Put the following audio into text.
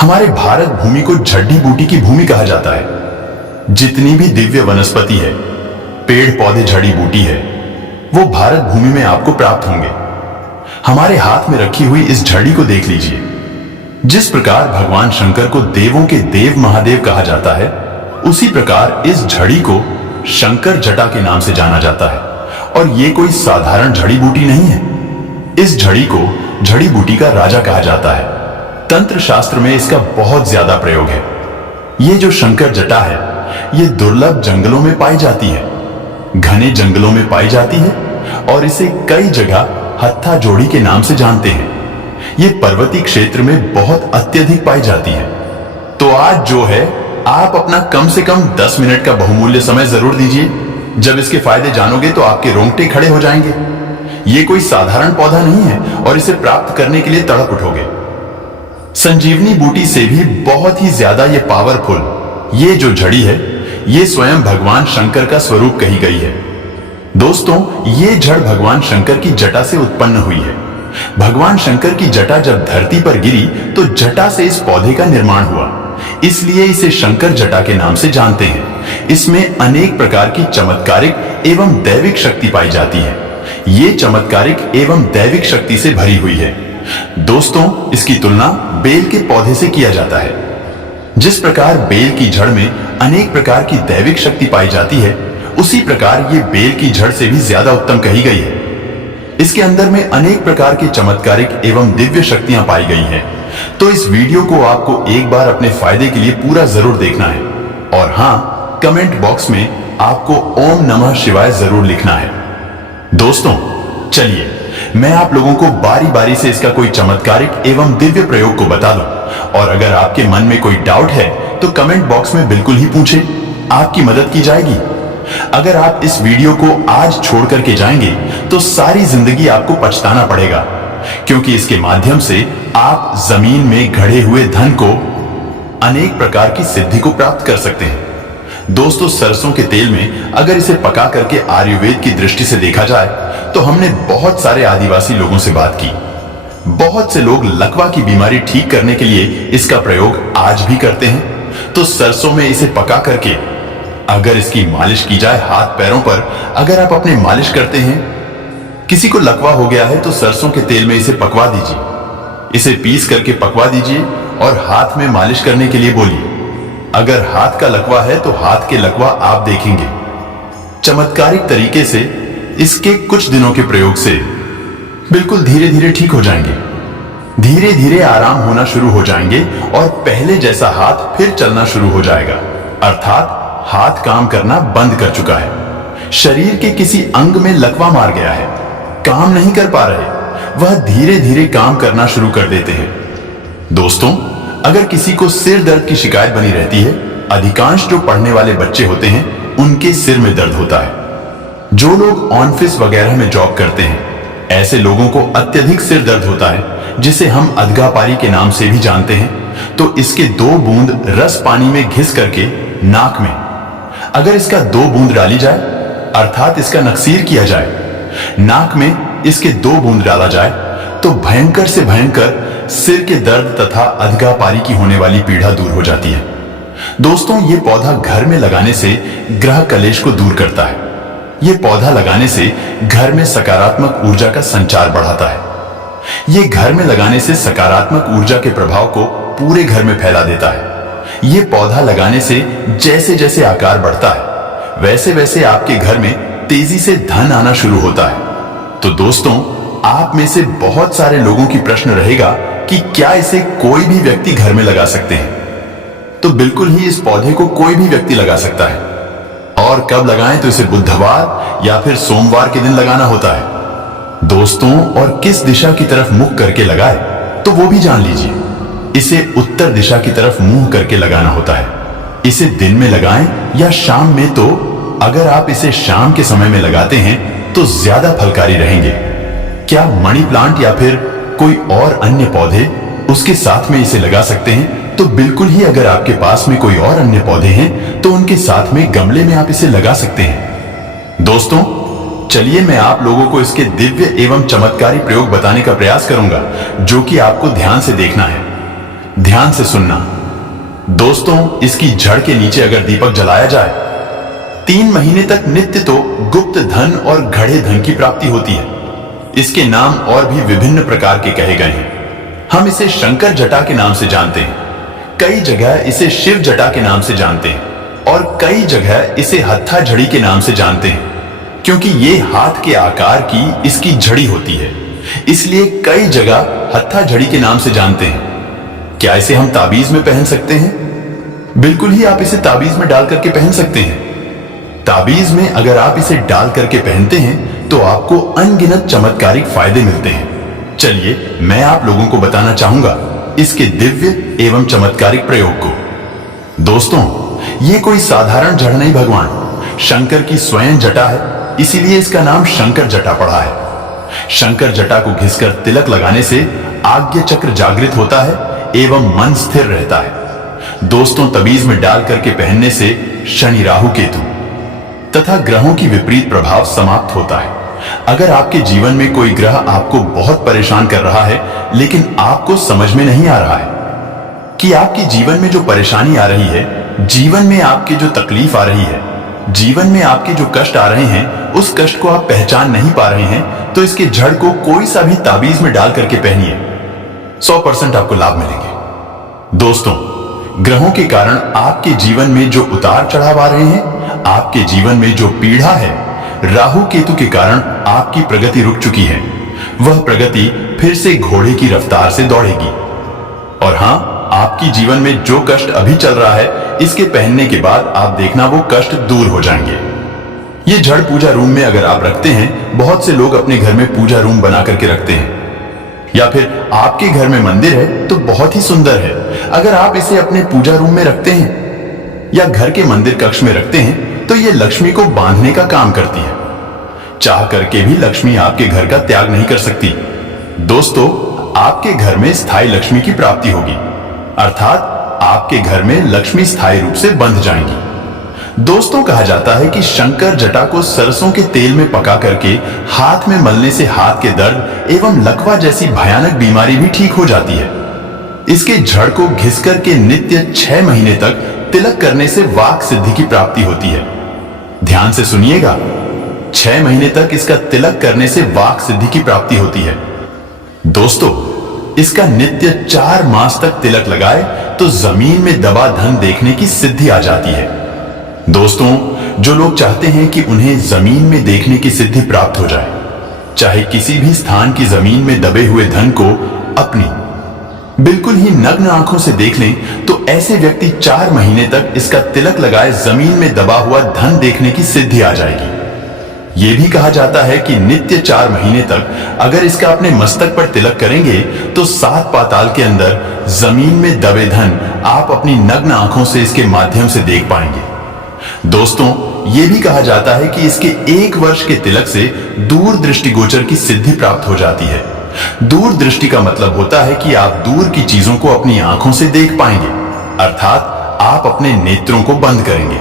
हमारे भारत भूमि को जड़ी बूटी की भूमि कहा जाता है। जितनी भी दिव्य वनस्पति है, पेड़ पौधे, जड़ी बूटी है, वो भारत भूमि में आपको प्राप्त होंगे। हमारे हाथ में रखी हुई इस झड़ी को देख लीजिए। जिस प्रकार भगवान शंकर को देवों के देव महादेव कहा जाता है, उसी प्रकार इस झड़ी को शंकर जटा के नाम से जाना जाता है। और ये कोई साधारण जड़ी बूटी नहीं है। इस झड़ी को जड़ी बूटी का राजा कहा जाता है। तंत्र शास्त्र में इसका बहुत ज्यादा प्रयोग है। ये जो शंकर जटा है, ये दुर्लभ जंगलों में पाई जाती है, घने जंगलों में पाई जाती है और इसे कई जगह हत्था जोड़ी के नाम से जानते हैं। ये पर्वतीय क्षेत्र में बहुत अत्यधिक पाई जाती है। तो आज जो है, आप अपना कम से कम 10 मिनट का बहुमूल्य समय जरूर दीजिए। जब इसके फायदे जानोगे तो आपके रोंगटे खड़े हो जाएंगे। ये कोई साधारण पौधा नहीं है और इसे प्राप्त करने के लिए तड़प उठोगे। संजीवनी बूटी से भी बहुत ही ज्यादा ये पावरफुल ये जो झड़ी है, ये स्वयं भगवान शंकर का स्वरूप कही गई है। दोस्तों, ये जड़ भगवान शंकर की जटा से उत्पन्न हुई है। भगवान शंकर की जटा जब धरती पर गिरी तो जटा से इस पौधे का निर्माण हुआ, इसलिए इसे शंकर जटा के नाम से जानते हैं। इसमें अनेक प्रकार की चमत्कारिक एवं दैविक शक्ति पाई जाती है। ये चमत्कारिक एवं दैविक शक्ति से भरी हुई है। दोस्तों, इसकी तुलना बेल के पौधे से किया जाता है। जिस प्रकार बेल की जड़ में अनेक प्रकार की दैविक शक्ति पाई जाती है, उसी प्रकार ये बेल की जड़ से भी ज्यादा उत्तम कही गई है। इसके अंदर में अनेक प्रकार के चमत्कारिक एवं दिव्य शक्तियां पाई गई हैं। तो इस वीडियो को आपको एक बार अपने फायदे के लिए पूरा जरूर देखना है। और हाँ, कमेंट बॉक्स में आपको ओम नमः शिवाय जरूर लिखना है। दोस्तों, चलिए मैं आप लोगों को बारी बारी से इसका कोई चमत्कारिक एवं दिव्य प्रयोग को बता दूं। और अगर आपके मन में कोई डाउट है तो कमेंट बॉक्स में बिल्कुल ही पूछें, आपकी मदद की जाएगी। अगर आप इस वीडियो को आज छोड़ करके जाएंगे तो सारी जिंदगी आपको पछताना पड़ेगा, क्योंकि इसके माध्यम से आप जमीन में गढ़े हुए धन को, अनेक प्रकार की सिद्धि को प्राप्त कर सकते हैं। दोस्तों, सरसों के तेल में अगर इसे पका करके आयुर्वेद की दृष्टि से देखा जाए तो हमने बहुत सारे आदिवासी लोगों से बात की। बहुत से लोग लकवा की बीमारी ठीक करने के लिए इसका प्रयोग आज भी करते हैं। तो सरसों में इसे पका करके अगर इसकी मालिश की जाए हाथ पैरों पर, अगर आप अपने मालिश करते हैं, किसी को लकवा हो गया है तो सरसों के तेल में इसे पकवा दीजिए, इसे पीस करके पकवा दीजिए और हाथ में मालिश करने के लिए बोलिए। अगर हाथ का लकवा है तो हाथ के लकवा आप देखेंगे चमत्कारिक तरीके से इसके कुछ दिनों के प्रयोग से बिल्कुल धीरे धीरे ठीक हो जाएंगे। धीरे धीरे आराम होना शुरू हो जाएंगे और पहले जैसा हाथ फिर चलना शुरू हो जाएगा। अर्थात हाथ काम करना बंद कर चुका है। शरीर के किसी अंग में लकवा मार गया है, काम नहीं कर पा रहे, वह धीरे धीरे काम करना शुरू कर देते हैं। दोस्तों, अगर किसी को सिर दर्द की शिकायत बनी रहती है, अधिकांश जो पढ़ने वाले बच्चे होते हैं उनके सिर में दर्द होता है। जो लोग ऑफिस वगैरह में जॉब करते हैं, ऐसे लोगों को अत्यधिक सिर दर्द होता है, जिसे हम अधगापारी के नाम से भी जानते हैं। तो इसके 2 बूंद रस पानी में घिस करके नाक में अगर इसका 2 बूंद डाली जाए, अर्थात इसका नक्सीर किया जाए, नाक में इसके 2 बूंद डाला जाए, तो भयंकर से भयंकर सिर के दर्द तथा अधगापारी की होने वाली पीड़ा दूर हो जाती है। दोस्तों, ये पौधा घर में लगाने से ग्रह कलेश को दूर करता है। ये पौधा लगाने से घर में सकारात्मक ऊर्जा का संचार बढ़ाता है। ये घर में लगाने से सकारात्मक ऊर्जा के प्रभाव को पूरे घर में फैला देता है। ये पौधा लगाने से जैसे जैसे आकार बढ़ता है, वैसे वैसे आपके घर में तेजी से धन आना शुरू होता है। तो दोस्तों, आप में से बहुत सारे लोगों की प्रश्न रहेगा कि क्या इसे कोई भी व्यक्ति घर में लगा सकते हैं? तो बिल्कुल ही इस पौधे को कोई भी व्यक्ति लगा सकता है। और कब लगाएं तो इसे बुधवार या फिर सोमवार के दिन लगाना होता है। दोस्तों, और किस दिशा की तरफ मुख करके लगाए तो वो भी जान लीजिए। इसे उत्तर दिशा की तरफ मुंह करके लगाना होता है। इसे दिन में लगाएं या शाम में, तो अगर आप इसे शाम के समय में लगाते हैं तो ज्यादा फलकारी रहेंगे। क्या मनी प्लांट या फिर कोई और अन्य पौधे उसके साथ में इसे लगा सकते हैं? तो बिल्कुल ही। अगर आपके पास में कोई और अन्य पौधे हैं तो उनके साथ में गमले में आप इसे लगा सकते हैं। दोस्तों, चलिए मैं आप लोगों को इसके दिव्य एवं चमत्कारी प्रयोग बताने का प्रयास करूंगा, जो कि आपको ध्यान से देखना है। ध्यान से सुनना। दोस्तों, इसकी जड़ के नीचे अगर दीपक जलाया जाए 3 महीने तक नित्य तो गुप्त धन और घड़े धन की प्राप्ति होती है। इसके नाम और भी विभिन्न प्रकार के कहे गए हैं। हम इसे शंकर जटा के नाम से जानते हैं, कई जगह इसे शिव जटा के नाम से जानते हैं और कई जगह इसे हत्था झड़ी के नाम से जानते हैं, क्योंकि ये हाथ के आकार की इसकी झड़ी होती है, इसलिए कई जगह हत्था झड़ी के नाम से जानते हैं। क्या इसे हम ताबीज में पहन सकते हैं? बिल्कुल ही, आप इसे ताबीज में डाल करके पहन सकते हैं। ताबीज में अगर आप इसे डाल करके पहनते हैं तो आपको अनगिनत चमत्कारिक फायदे मिलते हैं। चलिए, मैं आप लोगों को बताना चाहूंगा इसके दिव्य एवं चमत्कारिक प्रयोग को। दोस्तों, ये कोई साधारण जड़ नहीं, भगवान शंकर की स्वयं जटा है, इसीलिए इसका नाम शंकर जटा पड़ा है। शंकर जटा को घिसकर तिलक लगाने से आज्ञा चक्र जागृत होता है एवं मन स्थिर रहता है। दोस्तों, तबीज में डाल करके पहनने से शनि, राहु, केतु तथा ग्रहों की विपरीत प्रभाव समाप्त होता है। अगर आपके जीवन में कोई ग्रह आपको बहुत परेशान कर रहा है लेकिन आपको समझ में नहीं आ रहा है कि आपके जीवन में जो परेशानी आ रही है, जीवन में आपके जो तकलीफ आ रही है, जीवन में आपके जो कष्ट आ रहे हैं, उस कष्ट को आप पहचान नहीं पा रहे हैं, तो इसके जड़ को कोई सा भी ताबीज में डाल करके पहनिए, 100% आपको लाभ मिलेंगे। दोस्तों, ग्रहों के कारण आपके जीवन में जो उतार चढ़ाव आ रहे हैं, आपके जीवन में जो पीड़ा है, राहु केतु के कारण आपकी प्रगति रुक चुकी है, वह प्रगति फिर से घोड़े की रफ्तार से दौड़ेगी। और हां, आपकी जीवन में जो कष्ट अभी चल रहा है, इसके पहनने के बाद आप देखना वो कष्ट दूर हो जाएंगे। ये जड़ पूजा रूम में अगर आप रखते हैं, बहुत से लोग अपने घर में पूजा रूम बना करके रखते हैं, या फिर आपके घर में मंदिर है तो बहुत ही सुंदर है। अगर आप इसे अपने पूजा रूम में रखते हैं या घर के मंदिर कक्ष में रखते हैं तो ये लक्ष्मी को बांधने का काम करती है। चाह करके भी लक्ष्मी आपके घर का त्याग नहीं कर सकती। दोस्तों, आपके घर में स्थायी लक्ष्मी की प्राप्ति होगी, अर्थात आपके घर में लक्ष्मी स्थायी रूप से बंध जाएंगी। दोस्तों, कहा जाता है कि शंकर जटा को सरसों के तेल में पका करके हाथ में मलने से हाथ के दर्द एवं लकवा जैसी भयानक बीमारी भी ठीक हो जाती है। इसके जड़ को घिस करके नित्य 6 महीने तक तिलक करने से वाक सिद्धि की प्राप्ति होती है। ध्यान से सुनिएगा, 6 महीने तक इसका तिलक करने से वाक सिद्धि की प्राप्ति होती है। दोस्तों, इसका नित्य 4 मास तक तिलक लगाए तो जमीन में दबा धन देखने की सिद्धि आ जाती है। दोस्तों, जो लोग चाहते हैं कि उन्हें जमीन में देखने की सिद्धि प्राप्त हो जाए, चाहे किसी भी स्थान की जमीन में दबे हुए धन को अपनी बिल्कुल ही नग्न आंखों से देख लें, तो ऐसे व्यक्ति 4 महीने तक इसका तिलक लगाए जमीन में दबा हुआ धन देखने की सिद्धि आ जाएगी। यह भी कहा जाता है कि नित्य 4 महीने तक अगर इसका अपने मस्तक पर तिलक करेंगे तो 7 पाताल के अंदर जमीन में दबे धन आप अपनी नग्न आंखों से इसके माध्यम से देख पाएंगे। दोस्तों, यह भी कहा जाता है कि इसके 1 वर्ष के तिलक से दूर दृष्टिगोचर की सिद्धि प्राप्त हो जाती है। दूर दृष्टि का मतलब होता है कि आप दूर की चीजों को अपनी आंखों से देख पाएंगे, अर्थात आप अपने नेत्रों को बंद करेंगे।